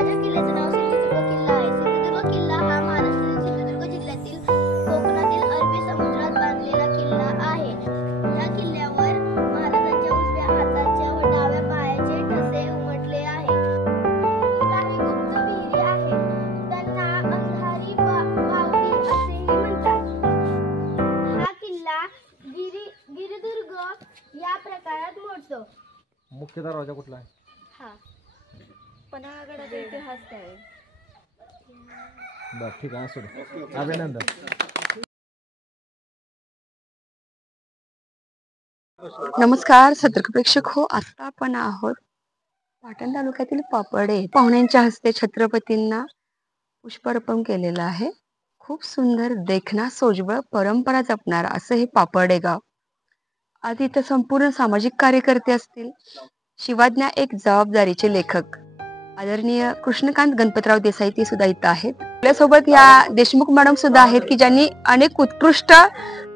माझ्या किल्ल्याचं नाव सिंधुदुर्ग किल्ला आहे. सिंधुदुर्ग किल्ला हा महाराष्ट्रातील सिंधुदुर्ग जिल्ह्यातील कोकणातील अरबी समुद्रात बांधलेला किल्ला आहे. या किल्ल्यावर महाराजांच्या उजव्या हाताच्या व डाव्या पायाचे ठसे उमटले आहेत. काही गुप्त विहिरी आहेत, त्यांना अंधारी बावडी असेही म्हणतात. हा किल्ला गिरिदुर्ग या प्रकारात मोडतो. मुख्य दरवाजा कुठला आहे? हा पन्हाळगडाचा इतिहास काय आहे? बरं, ठीक आहे, असू दे. अभिनंदन. नमस्कार सतर्क प्रेक्षक हो, आता आपण आहोत पाटण तालुक्यातील पापडे. पाहुण्यांच्या हस्ते छत्रपतींना पुष्पार्पण केलेलं आहे. खूप सुंदर, देखणा, सोज्वळ, परंपरा जपणारा असं हे पापडे गाव. आधी इथं संपूर्ण सामाजिक कार्यकर्ते असतील, शिवाज्ञा एक जबाबदारीचे लेखक आदरणीय कृष्णकांत गणपतराव देसाई ते सुद्धा इथं आहेत. आपल्यासोबत या देशमुख मॅडम सुद्धा आहेत की ज्यांनी अनेक उत्कृष्ट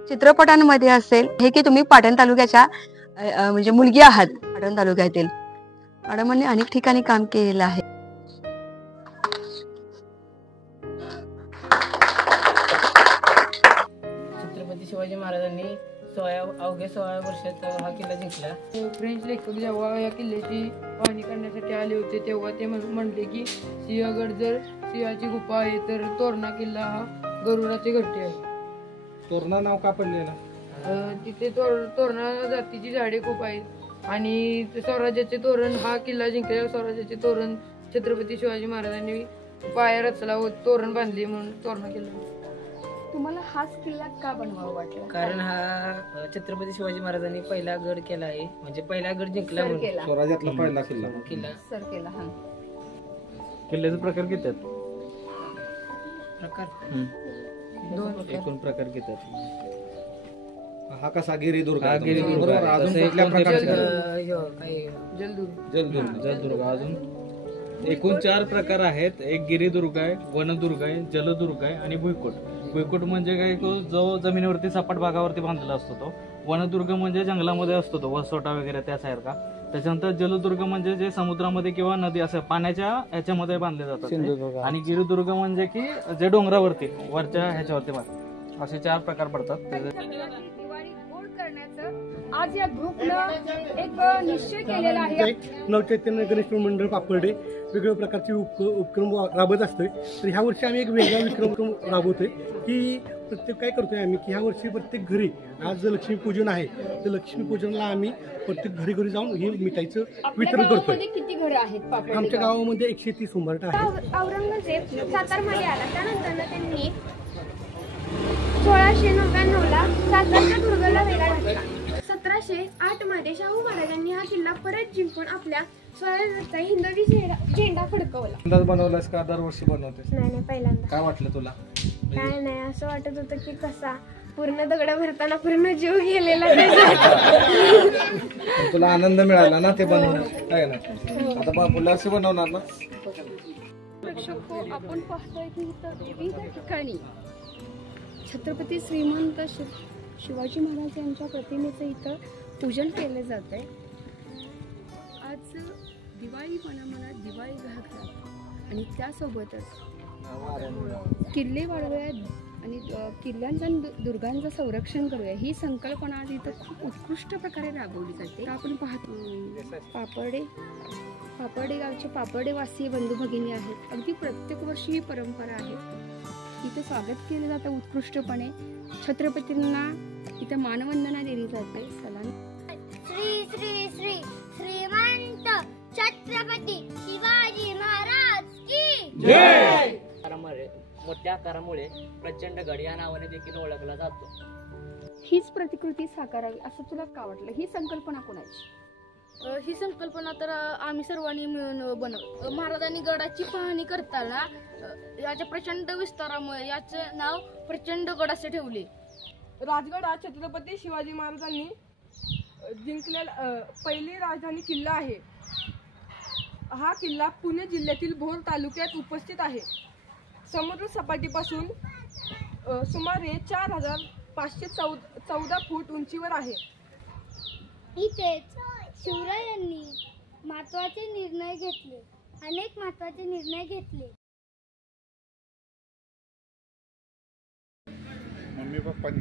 चित्रपटांमध्ये असेल हे की तुम्ही पाटण तालुक्याच्या म्हणजे मुलगी आहात. पाटण तालुक्यातील मॅडमांनी अनेक ठिकाणी काम केलेलं आहे. छत्रपती शिवाजी महाराजांनी अवघ्या 16 वर्षात हा किल्ला जिंकला. फ्रेंच लेखक जेव्हा या किल्ल्याची पाहणी करण्यासाठी आले होते तेव्हा ते म्हणले की सिंहगड जर सिंहाची गुफा आहे तर तोरणा किल्ला हा गरुडाचे घरटे आहे. तोरणा नाव का पडलेलं? तिथे तोरणा जातीची झाडे खूप आहेत आणि स्वराज्याचे तोरण हा किल्ला जिंकलेला स्वराज्याचे तोरण छत्रपती शिवाजी महाराजांनी पाया रचला व तोरण बांधले म्हणून तोरणा किल्ला. तुम्हाला हाच किल्ला का बनवावा वाटला? कारण हा छत्रपती शिवाजी महाराजांनी पहिला गड केला आहे, म्हणजे पहिला गड जिंकला म्हणून स्वराज्यातला पहिला किल्ला सर केला. हा किल्ल्याचे प्रकार किती आहेत? एकूण प्रकार किती आहेत? हा कसा गिरिदुर्ग बरोबर. अजून कुठल्या प्रकारचे? जलदुर्ग. अजून एकूण 4 प्रकार आहेत. एक गिरिदुर्ग आहे, वनदुर्ग आहे, जलदुर्ग आहे आणि भुईकोट. भुईकोट म्हणजे काय, जो जमिनीवरती सपाट भागावरती बांधलेला असतो तो. वनदुर्ग म्हणजे जंगलामध्ये असतो तो, वसोटा वगैरे त्यासारखा. त्याच्यानंतर जलदुर्ग म्हणजे जे समुद्रामध्ये किंवा नदी असं पाण्याच्या ह्याच्यामध्ये बांधले जातात. आणि गिरिदुर्ग म्हणजे की जे डोंगरावरती वरच्या ह्याच्यावरती बांधतात. असे 4 प्रकार पडतात. आज या ग्रुपनं एक निश्चय केलेला आहे. नवचैतन्य गणेश मंडळ पापडे वेगवेगळ्या प्रकारचे उपक्रम राबवत असतोय. तर ह्या वर्षी आम्ही एक वेगळा विक्रम राबवतोय की प्रत्येक काय करतोय आम्ही की ह्या वर्षी प्रत्येक घरी आज लक्ष्मीपूजन आहे तर लक्ष्मीपूजनला आम्ही प्रत्येक घरी जाऊन हे मिठाईचं वितरण करतोय. किती घरं आहेत? आमच्या गावामध्ये 130 उंबरठा आहे. औरंगजेब सातारमध्ये आला त्यानंतर त्यांनी 1699ला सातारच्या दुर्गाला वेढा घातला. 1708 मध्ये शाहू महाराजांनी हा किल्ला परत जिंकून आपल्या स्वराज्याचा हिंदवी झेंडा फडकवला. अंदाज बनवलास का दरवर्षी बनवतेस? नाही पहिल्यांदा. काय वाटलं तुला? काय नाही, असं वाटत होतं की कसा पूर्ण दगड भरताना पूर्ण जीव गेलेला. तुला आनंद मिळाला ना ते बनवण्यात, आहे ना? आता बाबूला असं बनवणार ना? आपण पाहतोय की विविध ठिकाणी छत्रपती श्रीमंत शिवाजी महाराज यांच्या प्रतिमेचं इथं पूजन केले जाते. आज दिवाळी मनामनात दिवाळी घरात आणि त्यासोबतच किल्ले वाढवूयात आणि किल्ल्यांचा दुर्गांचं संरक्षण करूया ही संकल्पना आज इथं खूप उत्कृष्ट प्रकारे राबवली जाते. आपण पाहतो पापडे गावचे पापडेवासी बंधू भगिनी आहेत. अगदी प्रत्येक वर्षी ही परंपरा आहे. इथं स्वागत केलं जातं उत्कृष्टपणे. छत्रपतींना इथं मानवंदना दिली जाते. सलाम. श्री श्री श्री श्रीमंत छत्रपती शिवाजी महाराज की जय. मोठ्या आकारामुळे प्रचंड गड या नावाने देखील ओळखला जातो. हीच प्रतिकृती साकारावी असं तुला का वाटलं? ही संकल्पना कोणाची? ही संकल्पना तर आम्ही सर्वांनी मिळून बनवतो. महाराजांनी गडाची पाहणी करताना याच्या प्रचंड विस्तारामुळे याचे नाव प्रचंड गड असे ठेवले. राजगड छत्रपती शिवाजी महाराजांनी जिंकलेला पहिली राजधानी किल्ला आहे. हा किल्ला पुणे जिल्ह्यातील भोर तालुक्यात उपस्थित आहे. समुद्र सपाटीपासून सुमारे 4514 फूट उंचीवर आहे. इथेच शिवरायांनी महत्त्वाचे निर्णय घेतले अनेक महत्त्वाचे निर्णय घेतले. मम्मी पप्पांनी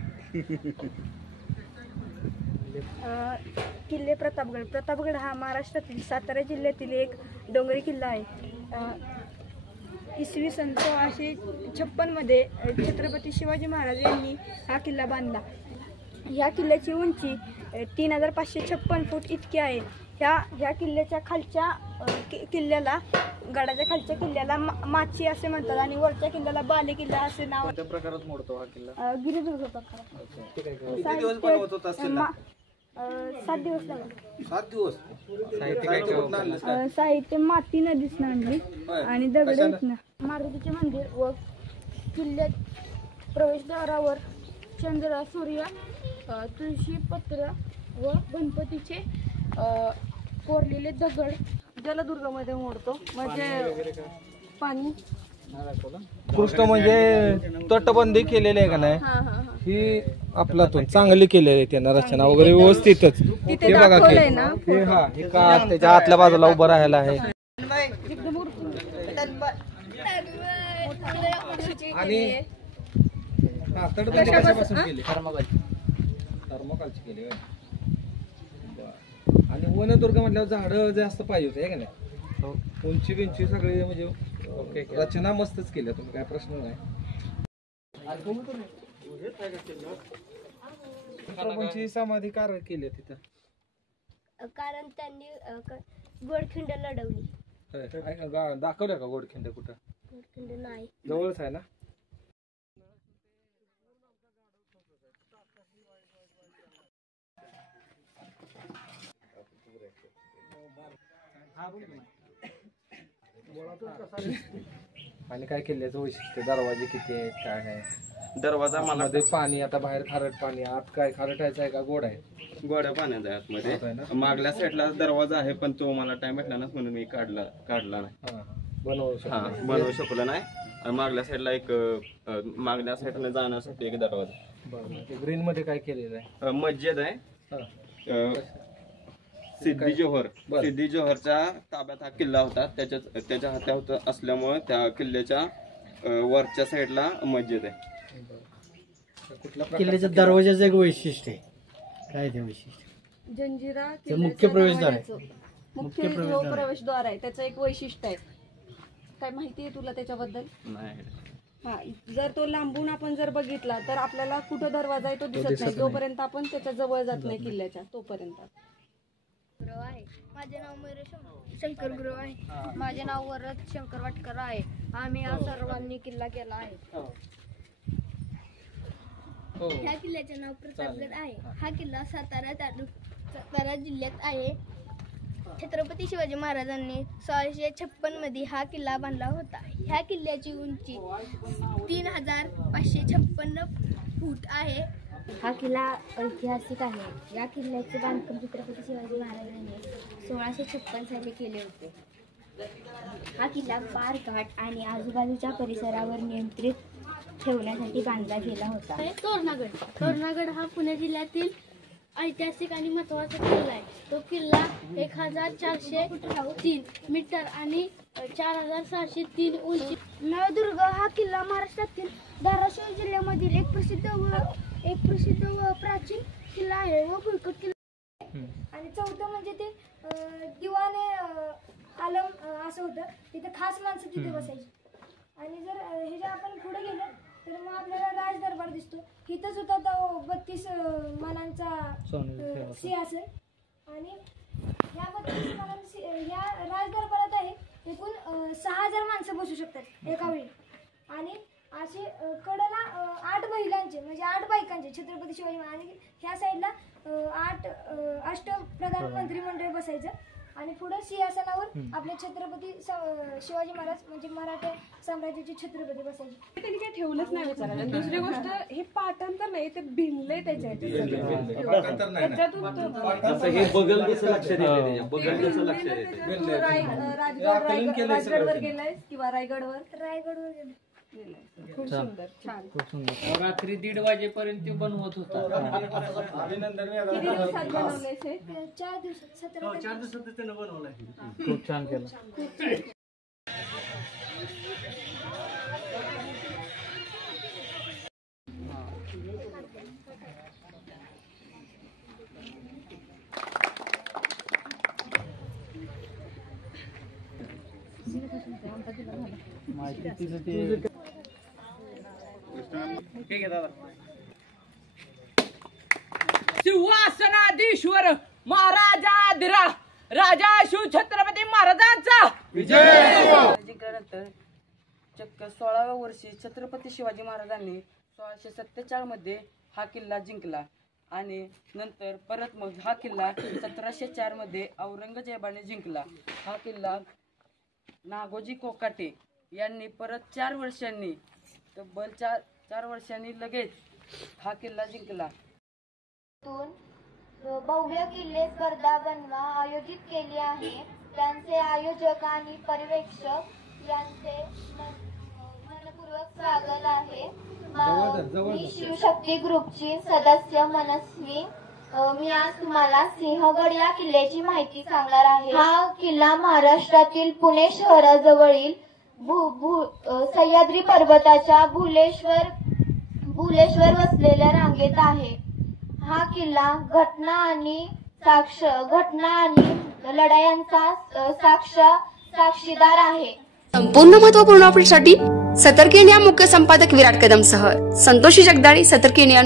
किल्ले प्रतापगड हा महाराष्ट्रातील सातारा जिल्ह्यातील एक डोंगरी किल्ला आहे. इसवी सन 1656 मध्ये छत्रपती शिवाजी महाराज यांनी हा किल्ला बांधला. ह्या किल्ल्याची उंची 3556 फूट इतकी आहे. ह्या किल्ल्याच्या खालच्या किल्ल्याला गडाच्या खालच्या किल्ल्याला माची असे म्हणतात आणि वरच्या किल्ल्याला बाले किल्ला असे नाव. कोणत्या प्रकारात मोडतो हा किल्ला? गिरिदुर्ग प्रकार. किती दिवस बनवत होता असतील ना? 7 दिवस लागले. 7 दिवस. साहित्य काय कुठनं आणलंस काय? साहित्य माती नदीसनं आणली आणि दगड इथनं. मारुतीचे मंदिर व किल्ल्यात प्रवेशद्वारावर चंद्र, सूर्य, तुळशी पत्र व गणपतीचे कोरलेले दगड जलदुर्गमध्ये मोडतो. म्हणजे पाणी उत्कृष्ट म्हणजे तटबंदी केलेली आहे का नाही ही आपलातून चांगली केलेली आहे. त्यांना रचना वगैरे व्यवस्थितच हे बघा की हे हा हे का त्याच्या आतल्या बाजूला उभं राहायला आहे. आणि हा तटबंदी कशापासून केली? थर्मोकॉलची केली होय. बरं. आणि वनदुर्ग म्हटल्यावर झाडं जास्त पाहिजे होते का नाही? उंची बिंची सगळी म्हणजे रचना मस्तच केल्या तुम्ही, काय प्रश्न नाही. छत्रपतींची समाधी कार केली तिथं? कारण त्यांनी गोडखिंड लढवली. दाखवलं का गोडखिंड कुठं? गोडखिंड नाही. जवळच आहे ना? आणि काय किल्ल्याचं वैशिष्ट्य? दरवाजे किती आहेत, काय आहे? दरवाजा मला मध्ये पाणी, आता बाहेर खारट पाणी, आत काय खारटायचं आहे का गोड आहे? गोड्या पाण्याचा आहे आतमध्ये. मागल्या साईडला दरवाजा आहे पण तो मला टाइम भेटला ना म्हणून मी काढला नाही. बनवू शकलो नाही. आणि मागल्या साईडला एक मागल्या साईडला जाण्यासाठी एक दरवाजा. ग्रीन मध्ये काय केलेलं आहे? मस्जिद आहे. सिद्धी जोहरच्या ताब्यात हा किल्ला होता. त्याच्या हातात असल्यामुळे त्या किल्ल्याच्या वरच्या साईडला मस्जिद आहे. किल्ल्याच्या दरवाजाचं एक वैशिष्ट्य आहे. काय ते वैशिष्ट्य? जंजिरा मुख्य प्रवेशद्वार आहे. मुख्य प्रवेशद्वार आहे. त्याचं एक वैशिष्ट्य आहे. काय माहिती आहे तुला त्याच्याबद्दल? नाही. हा, जर तो लांबून आपण जर बघितला तर आपल्याला कुठं दरवाजा आहे तो दिसत नाही. जोपर्यंत आपण त्याच्या जवळ जात नाही किल्ल्याच्या तोपर्यंत. माझे नाव मयूर शंकर गुरव आहे. माझे नाव वरद शंकर वाटकर आहे. आम्ही या सर्वांनी किल्ला केला आहे. ह्या किल्ल्याचे नाव प्रतापगड आहे. हा किल्ला सातारा जिल्ह्यात आहे. छत्रपती शिवाजी महाराजांनी 1656 मध्ये हा किल्ला बांधला होता. ह्या किल्ल्याची उंची 3556 फूट आहे. हा किल्ला ऐतिहासिक आहे. या किल्ल्याचे बांधकाम छत्रपती शिवाजी महाराजांनी 1656 साली केले होते. हा किल्ला पार घाट आणि आजूबाजूच्या परिसरावर नियंत्रित ठेवण्यासाठी बांधला गेला होता. तोरणागड हा पुणे जिल्ह्यातील ऐतिहासिक आणि महत्त्वाचा किल्ला आहे. तो किल्ला 1403 मीटर आणि 4603 उंची. नळदुर्ग हा किल्ला महाराष्ट्रातील धाराशिव जिल्ह्यामधील एक प्रसिद्ध व प्राचीन किल्ला आहे व भुईकोट किल्ला आहे. आणि चौथं म्हणजे ते दिवाने आलम असं होतं. तिथे खास माणसं तिथे बसायची. आणि जर हे जे आपण पुढे गेलो तर मग आपल्याला राज दरबार दिसतो. इथंच होता तो 32 मानांचा सिंहासन. आणि या 32 मानांचा या राज दरबारात आहे एकूण 6000 माणसं बसू शकतात एका वेळी. आणि असे कडेला 8 महिलांचे म्हणजे 8 बायकांचे छत्रपती शिवाजी महाराज. आणि ह्या साईडला 8 अष्टप्रधान मंत्रिमंडळ बसायचं. आणि पुढे सिंहासनावर आपले छत्रपती शिवाजी महाराज म्हणजे मराठा साम्राज्याचे छत्रपती बसायचे. त्यांनी काही ठेवलंच नाही विचारायला. दुसरी गोष्ट हे पाठांतर नाही ते भिनले त्याच्यातून राजगडवर गेलाय किंवा रायगडवर गेलाय. खूप सुंदर, छान. रात्री 1:30 वाजेपर्यंत बनवत होता. अभिनंदन. किती दिवसात बनवलंय? 4 दिवसात 17 4 दिवसात त्यानं बनवलंय. खूप छान केलं. सिंहासनाधीश्वर महाराजाधिराज राजा शिवछत्रपती महाराजांचा विजय. जिंकल्यानंतर चक्क 16व्या वर्षी छत्रपती शिवाजी महाराजांनी 1647 मध्ये हा किल्ला जिंकला आणि नंतर परत मग हा किल्ला 1704 मध्ये औरंगजेबाने जिंकला. हा किल्ला नागोजी कोकाटे यांनी परत 4 वर्षांनी तब्बल 4 वर्षांनी लगेच हा किल्ला जिंकला. भव्य किल्ले स्पर्धा बनवा आयोजित केली आहे. त्यांचे आयोजक आणि पर्यवेक्षक यांचे मनपूर्वक स्वागत आहे. मी शिवशक्ती ग्रुपची सदस्य मनस्वी. मी आज तुम्हाला सिंहगड या किल्ल्याची माहिती सांगणार आहे. हा किल्ला महाराष्ट्रातील पुणे शहराजवळील सह्याद्री पर्वताच्या भुलेश्वर वसलेल्या रांगेत आहे. हा किल्ला घटना आणि लढायांचा साक्षीदार आहे. संपूर्ण महत्त्वपूर्ण अपडेटसाठी सतर्क इंडिया मुख्य संपादक विराट कदमसह संतोषी जगदाळे, सतर्क इंडिया.